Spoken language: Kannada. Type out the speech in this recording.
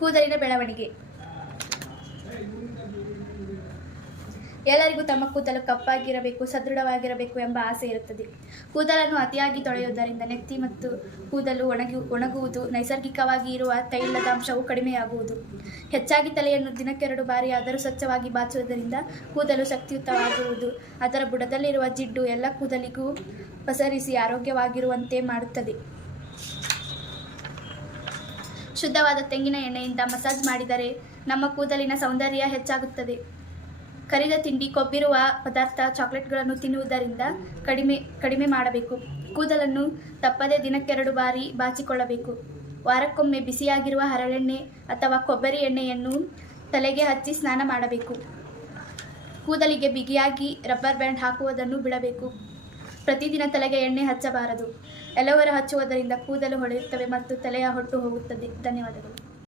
ಕೂದಲಿನ ಬೆಳವಣಿಗೆ. ಎಲ್ಲರಿಗೂ ತಮ್ಮ ಕೂದಲು ಕಪ್ಪಾಗಿರಬೇಕು, ಸದೃಢವಾಗಿರಬೇಕು ಎಂಬ ಆಸೆ ಇರುತ್ತದೆ. ಕೂದಲನ್ನು ಅತಿಯಾಗಿ ತೊಳೆಯುವುದರಿಂದ ನೆತ್ತಿ ಮತ್ತು ಕೂದಲು ಒಣಗುವುದು, ನೈಸರ್ಗಿಕವಾಗಿ ಇರುವ ತೈಲದ ಅಂಶವು ಕಡಿಮೆಯಾಗುವುದು. ಹೆಚ್ಚಾಗಿ ತಲೆಯನ್ನು ದಿನಕ್ಕೆ 2 ಬಾರಿಯಾದರೂ ಸ್ವಚ್ಛವಾಗಿ ಬಾಚುವುದರಿಂದ ಕೂದಲು ಶಕ್ತಿಯುತವಾಗುವುದು. ಅದರ ಬುಡದಲ್ಲಿರುವ ಜಿಡ್ಡು ಎಲ್ಲ ಕೂದಲಿಗೂ ಪಸರಿಸಿ ಆರೋಗ್ಯವಾಗಿರುವಂತೆ ಮಾಡುತ್ತದೆ. ಶುದ್ಧವಾದ ತೆಂಗಿನ ಎಣ್ಣೆಯಿಂದ ಮಸಾಜ್ ಮಾಡಿದರೆ ನಮ್ಮ ಕೂದಲಿನ ಸೌಂದರ್ಯ ಹೆಚ್ಚಾಗುತ್ತದೆ. ಕರಿದ ತಿಂಡಿ, ಕೊಬ್ಬಿರುವ ಪದಾರ್ಥ, ಚಾಕ್ಲೇಟ್ಗಳನ್ನು ತಿನ್ನುವುದರಿಂದ ಕಡಿಮೆ ಮಾಡಬೇಕು. ಕೂದಲನ್ನು ತಪ್ಪದೆ ದಿನಕ್ಕೆ 2 ಬಾರಿ ಬಾಚಿಕೊಳ್ಳಬೇಕು. ವಾರಕ್ಕೊಮ್ಮೆ ಬಿಸಿಯಾಗಿರುವ ಹರಳೆಣ್ಣೆ ಅಥವಾ ಕೊಬ್ಬರಿ ಎಣ್ಣೆಯನ್ನು ತಲೆಗೆ ಹಚ್ಚಿ ಸ್ನಾನ ಮಾಡಬೇಕು. ಕೂದಲಿಗೆ ಬಿಗಿಯಾಗಿ ರಬ್ಬರ್ ಬ್ಯಾಂಡ್ ಹಾಕುವುದನ್ನು ಬಿಡಬೇಕು. ಪ್ರತಿದಿನ ತಲೆಗೆ ಎಣ್ಣೆ ಹಚ್ಚಬಾರದು. ಎಲೋವೆರಾ ಹಚ್ಚುವುದರಿಂದ ಕೂದಲು ಹೊಳೆಯುತ್ತವೆ ಮತ್ತು ತಲೆಯ ಹೊಟ್ಟು ಹೋಗುತ್ತದೆ. ಧನ್ಯವಾದಗಳು.